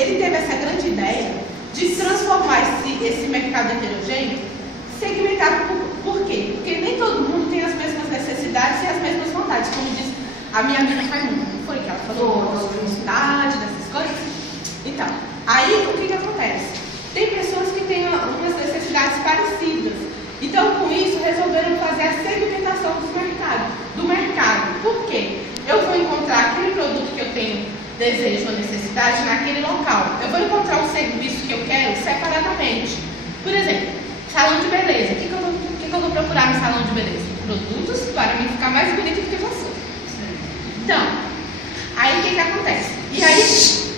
ele teve essa grande ideia de transformar esse mercado heterogêneo segmentado. Por quê? Porque nem todo mundo tem as mesmas necessidades e as mesmas vontades, como diz a minha amiga Raimunda, não foi que ela falou da velocidade, dessas coisas? Então, aí o que acontece? Tem pessoas que têm umas necessidades parecidas. Então, com isso, resolveram fazer a segmentação do mercado. Por quê? Eu vou encontrar aquele produto que eu tenho desejo ou necessidade naquele local. Eu vou encontrar um serviço que eu quero separadamente. Por exemplo, salão de beleza. O que eu vou procurar no salão de beleza? Produtos para mim ficar mais bonito do que você. Então, aí o que acontece? E aí,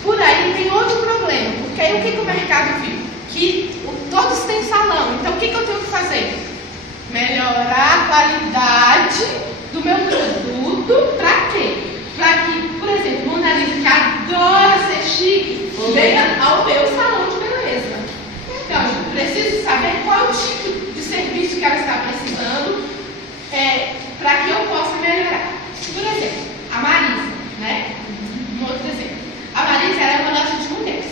por aí tem outro problema, porque aí o que o mercado viu? Que todos têm salão, então o que eu tenho que fazer? Melhorar a qualidade do meu produto, para quê? Para que, por exemplo, Mona Lisa, que adora ser chique, venha ao meu salão de beleza. Então, eu preciso saber qual é o tipo de serviço que ela está precisando, para que eu possa melhorar. Por exemplo, a Marisa, né? Um outro exemplo. A Marisa é uma loja de mulheres.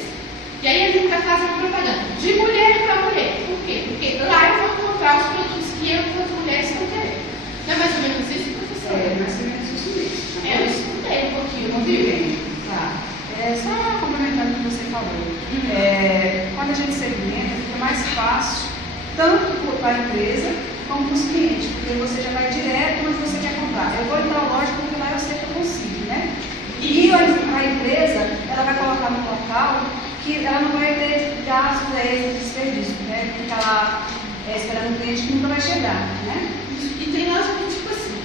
E aí a gente está fazendo propaganda de mulher para mulher. Por quê? Porque lá eu vou encontrar os produtos que as mulheres estão querendo. Não é mais ou menos isso, professor? É mais ou menos isso mesmo. Eu escutei um pouquinho, não viu? Tá. Só complementando o que você falou. Quando a gente segmenta, fica mais fácil, tanto para a empresa como para os clientes, porque você já vai direto onde você quer comprar. Eu vou entrar na loja porque lá eu sei que eu consigo, né? E a empresa, ela vai colocar no local que ela não vai ter gasto, desperdício, né? Ficar lá esperando o cliente que nunca vai chegar, né? E tem loja que, tipo assim,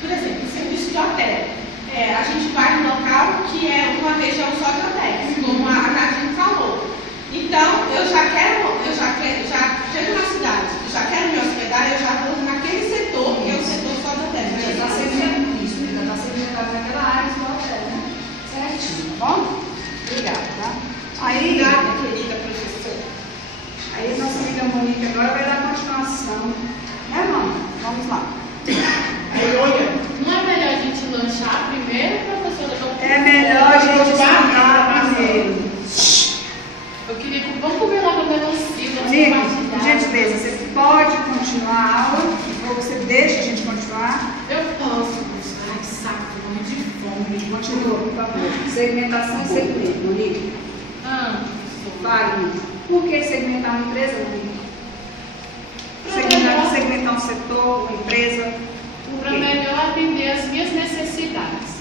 por exemplo, serviço de hotel. A gente vai no local que é uma região só de hotéis, como a Nadine falou. Então, eu chego na cidade, eu já quero me hospedar, eu já vou naquele setor, que é o setor só de hotéis. Já está segmentado isso, já está segmentado naquela área do hotel, né? Certinho, tá bom? Obrigada, tá? Aí, querida professora. Aí, nossa amiga Monique agora vai dar continuação. Né, mãe? Vamos lá. Não é melhor a gente lanchar primeiro, professora? É melhor a gente estudar primeiro. Eu queria que vamos comer logo a melancia. Amigo, por gentileza, você pode continuar a aula ou você deixa a gente continuar? Eu posso, professora. Ai, saco, nome de fome. Continua, por favor. Segmentação e segmento, Monique. Fale. Por que segmentar uma empresa, Monique? Segmentar um setor, uma empresa. Para melhor atender as minhas necessidades.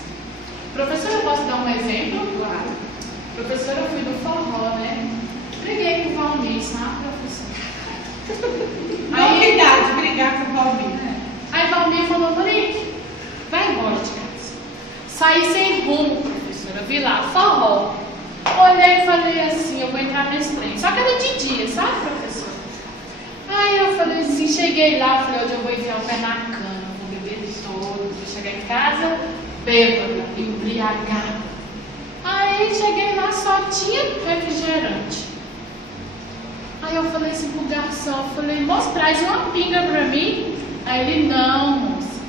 Professora, eu posso dar um exemplo? Claro. Professora, eu fui do forró, né? Briguei com o Valmir, sabe, professora? Novidade, brigar com o Valmir. Aí Valmir falou, Monique, vai embora de casa. Saí sem rumo, professora. Vi lá, forró. Olhei e falei assim, eu vou entrar nesse trem. Só que era de dia, sabe, professora? Aí eu falei assim, cheguei lá, falei, hoje eu vou enfiar o pé na cama, vou beber todo, vou chegar em casa, bêbada, embriagada. Aí cheguei lá, só tinha refrigerante. Aí eu falei assim pro garçom, falei, moço, traz uma pinga pra mim. Aí ele, não, moça,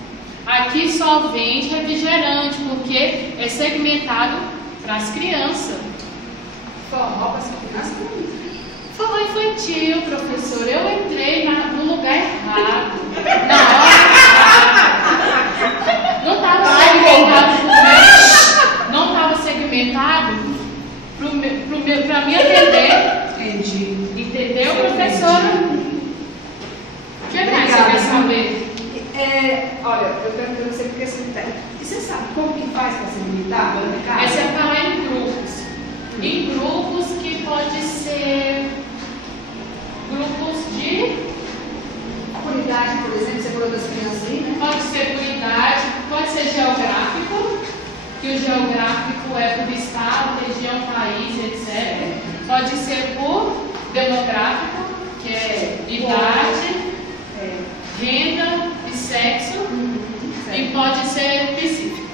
aqui só vende refrigerante, porque é segmentado para as crianças. Forró para as crianças? Forró infantil, professor. Eu entrei no lugar errado. Não estava segmentado. Não estava segmentado para me atender. Entendi. Entendeu, professora? O que mais você quer saber? Olha, eu pergunto para você porque você sabe como que faz para segmentar? É separar em grupos. Em grupos que pode ser grupos de... Por idade, por exemplo, você falou das crianças aí, né? Pode ser por idade, pode ser geográfico, que o geográfico é por estado, região, país, etc. Pode ser por demográfico, que é idade, renda e sexo, e pode ser psíquico.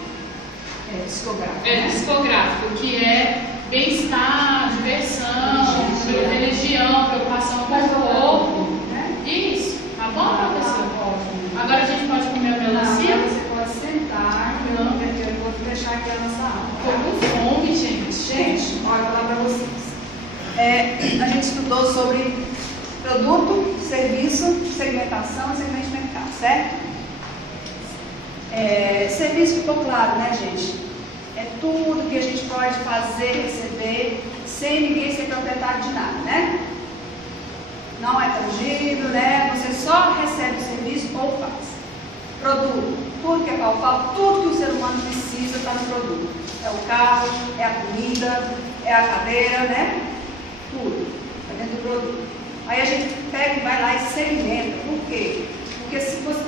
a gente estudou sobre produto, serviço, segmentação e segmento de mercado, certo? Serviço ficou claro, né, gente? É tudo que a gente pode fazer, receber, sem ninguém ser proprietário de nada, né? Não é tangível, né? Você só recebe o serviço ou faz. Produto, tudo que é palpável, tudo que o ser humano precisa está no produto. É o carro, é a comida, é a cadeira, né? Tudo está dentro do produto. Aí a gente pega e vai lá e segmenta. Por quê? Porque se você,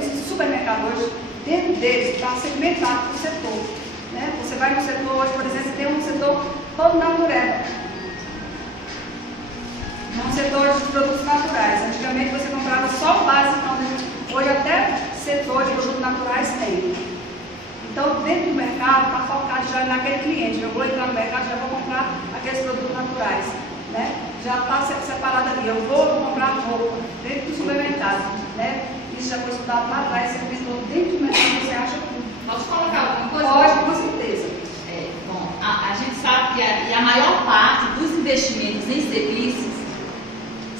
os supermercados, dentro deles, está segmentado por setor. Né? Você vai no setor hoje, por exemplo, tem um setor todo natureba. Um setor de produtos naturais. Antigamente você comprava só o básico, hoje até setor de produtos naturais tem. Então, dentro do mercado, está focado já naquele cliente. Eu vou entrar no mercado, já vou comprar aqueles produtos naturais. Né? Já está separado ali. Eu vou comprar roupa dentro do supermercado. Né? Isso já foi estudado lá atrás. Você pensou dentro do mercado, você acha tudo. Posso colocar alguma coisa? Pode, com certeza. Bom, a gente sabe que a maior parte dos investimentos em serviços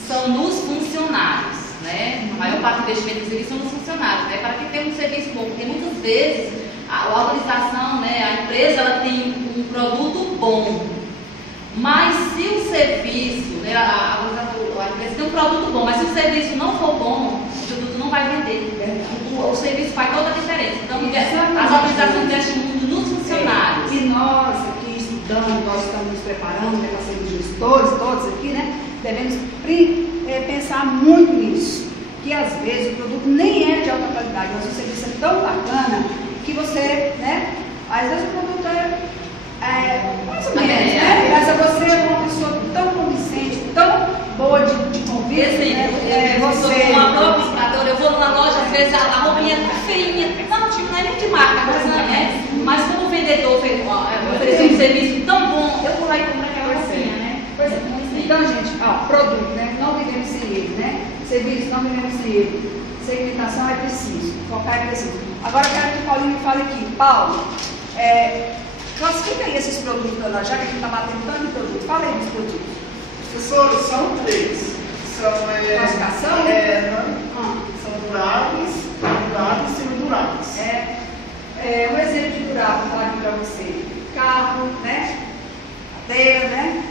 são nos funcionários. Né? A maior parte dos investimentos em serviços são nos funcionários. Né? Para que tenha um serviço bom, porque muitas vezes a organização, né, a empresa, ela tem um produto bom, mas se o serviço, né, a empresa tem um produto bom, mas se o serviço não for bom, o produto não vai vender. O serviço faz toda a diferença. Então, as organizações investem muito nos funcionários. E nós aqui estudando, nós estamos nos preparando, né, para sermos gestores, todos aqui, né, devemos pensar muito nisso. Que às vezes o produto nem é de alta qualidade, mas o serviço é tão bacana que você, né, às vezes o produto mais ou menos, né, mas você é uma pessoa tão convincente, tão boa de convite, né, você... Eu vou numa loja, às vezes a roupinha tá feinha, não é nem de marca, né? Mas como o vendedor ofereceu um serviço tão bom, eu vou lá e compro aquela roupinha, né? Então, gente, produto, né? Não vivemos sem ele, né? Serviço, não vivemos sem ele. Segmentação é preciso, focar é preciso. Agora eu quero que o Paulinho me fale aqui. Paulo, classifica aí esses produtos para nós, já que a gente está batendo tanto de produto. Fala aí dos produtos. Professor, são 3. São classificação? São duráveis e semiduráveis. Um exemplo de durável, vou falar aqui para você. Carro, né? Cadeira, né?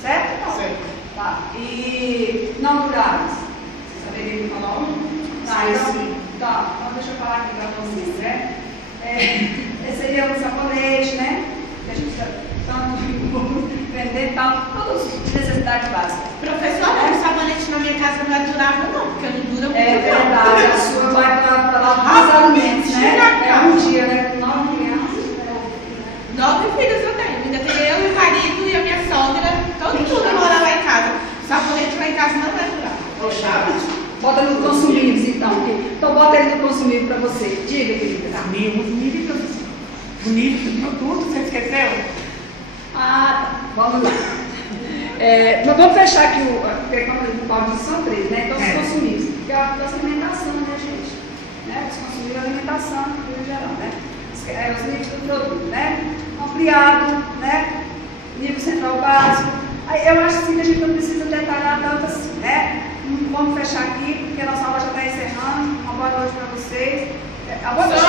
Certo? Não? Certo. Tá. E não duráveis? Você saberia me falar um? Tá, então, tá. Então deixa eu falar aqui para vocês, né? Esse seria um sabonete, né? Que a gente tanto vender e tal, todas as necessidades básicas. Professora, o sabonete na minha casa não é durável não, porque não dura muito. É verdade, a sua vai para lá dos alimentos, né? É um dia, né? 9 crianças. 9 filhos eu tenho, ainda tenho eu, meu marido e a minha sogra, todo mundo mora lá em casa. O sabonete lá em casa não é durável. Poxa, bota no consumíveis então. Então bota ele no consumível para você. Diga, querida. Bonito de produto, você esqueceu? Vamos lá. Nós vamos fechar aqui o Paulo disse, são 3, né? Então os consumíveis. Que é a nossa alimentação, né, gente? Né? Os consumíveis é alimentação, em geral, né? Os níveis do produto, né? Ampliado, né? Nível central básico. Aí eu acho assim que a gente não precisa detalhar tanto assim, né? Vamos fechar aqui, porque a nossa aula já está encerrando. Uma boa noite para vocês. A boa noite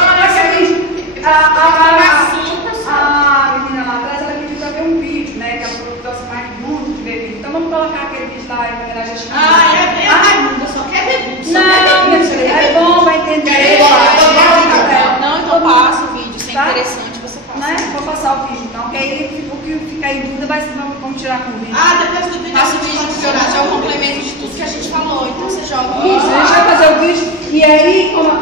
a menina lá atrás, ela pediu para ver um vídeo, né? Que ela gosta mais muito de ver vídeo. Então vamos colocar aquele vídeo lá em homenagem a gente. Raimundo, só quer ver vídeo. É bom, vai entender. Não, então passa o vídeo, isso é interessante, você passa. Né? Vou passar o vídeo então, que aí o que ficar em dúvida vamos tirar com o vídeo. Depois do vídeo passa o vídeo, já é o complemento de tudo que a gente falou, então você joga. Isso, a gente vai fazer o vídeo e aí, como a